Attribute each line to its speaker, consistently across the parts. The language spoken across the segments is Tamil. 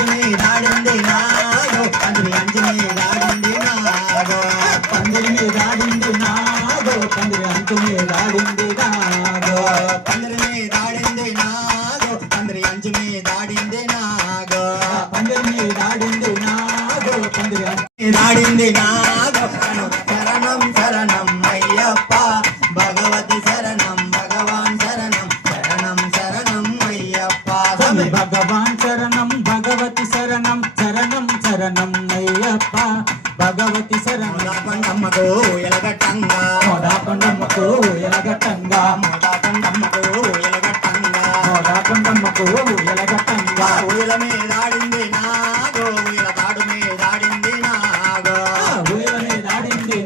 Speaker 1: అంజని దాడింది నాగో పందిరి అంజని దాడింది నాగో పందిరి మీద దాడింది నాగో పందిరి అంజని దాడింది నాగో పందిరి మీద దాడింది నాగో పందిరి అంజని దాడింది నాగో పందిరి మీద దాడింది నాగో దాడింది నాగో భగవతి శరణమ్మకు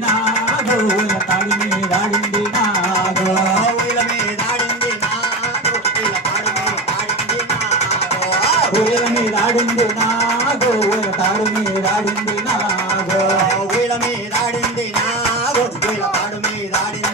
Speaker 1: నాగో ఊయల తాడు మీదాడింది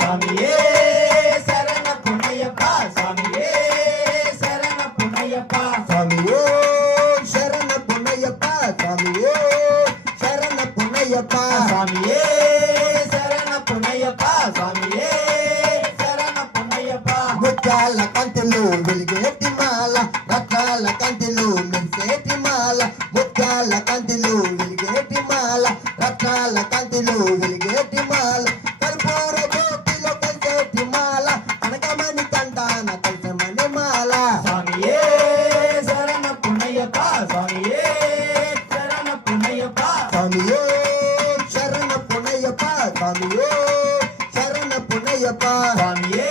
Speaker 1: சாமியே சரண புண்ணையப்பா சாமியே சரண புண்ணையப்பா. சாமியோ சரண புண்ணையப்பா சாமியோ சரண புண்ணையப்பா. சாமியே சரண புண்ணையப்பா சாமியே சரண புண்ணையப்பா. முத்தால கந்தலு வில்கேட்டி மாலா ரத்தால கந்த కలిసమణి మాల స్వామియే శరణ పుణయ్యప్ప స్వామియే శరణ పుణయ్యప్ప స్వామియో శరణ పుణయ్యప్ప స్వామియో శరణ పుణయ్యప్ప స్వామియే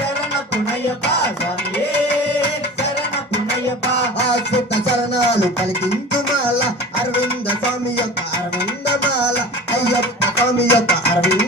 Speaker 1: శరణ పుణయ్యప్ప స్వామియే శరణ పుణయ్యప్ప ఆశ్రిత చరణాలు పలికించుమాల అరవింద స్వామి యొక్క అరవిందమాల అయ్యప్ప స్వామి యొక్క అరవిందమాల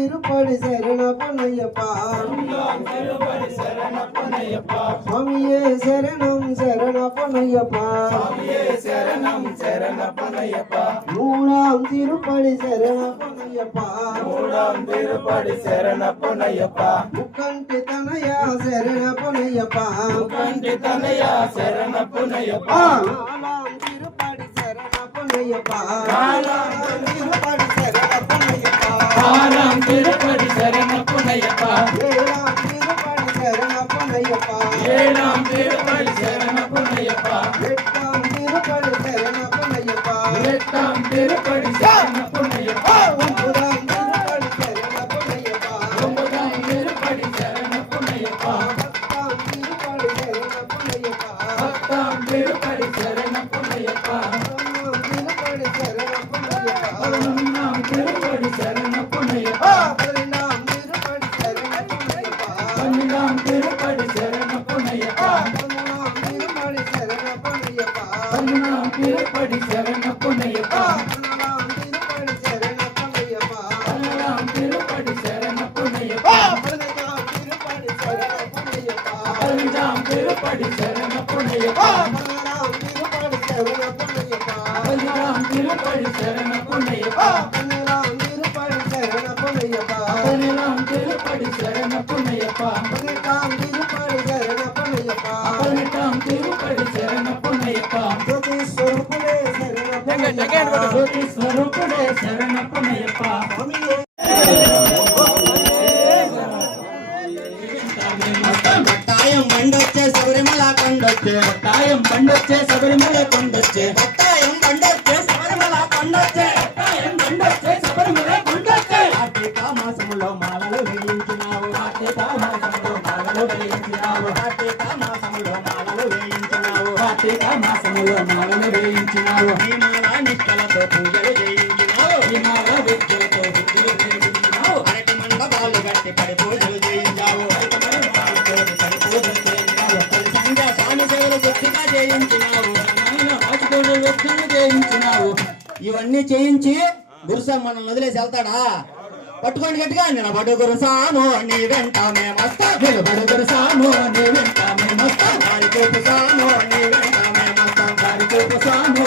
Speaker 1: ரெண்டாம் திருப்படி சரண பொன்னையப்பா சுவாமியே சரணம் சரண பொன்னையப்பா மூணாம் திருப்படி சரண பொன்னையப்பா திருப்படி சரண பொன்னையப்பா முக்கண்டி தனையா சரண பொன்னையப்பா ஏழாம் திருப்படி சரண பொன்னையப்பா ஏழாம் திருப்படி சரண பொன்னையப்பா எட்டாம் திருப்படி சரண பொன்னையப்பா எட்டாம் திருப்படி சரண பொன்னையப்பா ஒன்பதாம் திருப்படி சரண பொன்னையப்பா திருப்படி சரண பொன்னையப்பா பதினஞ்சாம் திருப்படி சரண பொன்னையப்பா பதினாறாம் திருப்படி சரண பொன்னையப்பா பதினாறாம் திருப்படி భూతి స్వరూపుడే శరణప్పనయ్యప్ప
Speaker 2: పట్టాయం పండొచ్చే శబరిమల కొండొచ్చే. పట్టాయం పండొచ్చే శబరిమల కొండొచ్చే. పట్టాయం పండొచ్చే శబరిమల కొండొచ్చే. పట్టాయం పండొచ్చే శబరిమల కొండొచ్చే. కార్తీక మాసములో మాలలు వేయించినావు. కార్తీక మాసములో మాలలు వేయించినావు. కార్తీక మాసములో మాలలు వేయించినావు. కార్తీక మాసములో మాలలు వేయించినావు. ఇవన్నీ చేయించి గురుసా మనం వదిలేసి వెళ్తాడా? పట్టుకోండి గట్టిగా. నేను బడు గురుసాను నీ వెంట మేమస్తా నేను బడు గురుసాను నీ వెంట మేమస్తా దారి చూపుతాను నీ వెంట మేమస్తా దారి చూపుతాను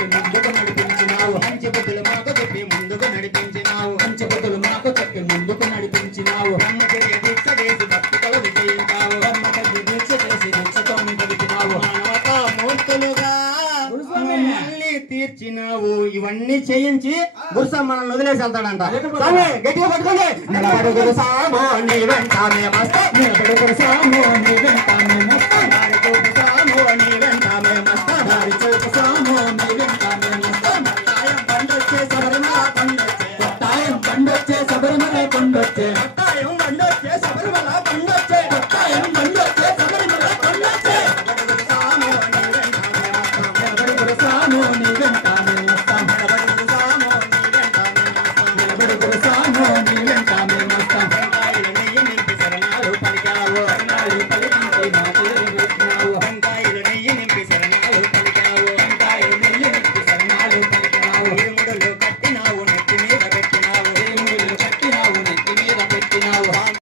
Speaker 2: చెప్పి ముందుకు నడిపించినావు. మంచి బుద్ధులు మాకు చెప్పి ముందుకు నడిపించినావు. మంచి బుద్ధులు మాకు చెప్పి ముందుకు నడిపించినావు. బ్రహ్మచర్య దీక్ష చేసి దీక్ష చేసి దీక్షతో మూర్తులుగా తీర్చినావు. ఇవన్నీ చేయించి గురుసా మనల్ని వదిలేసి వెళ్తాడంట. గట్టిగా పట్టుకోండి. నిలబడు గురుసాము నీ వెంట మేమస్తా. నిలబడుగురు సాము கட்டே.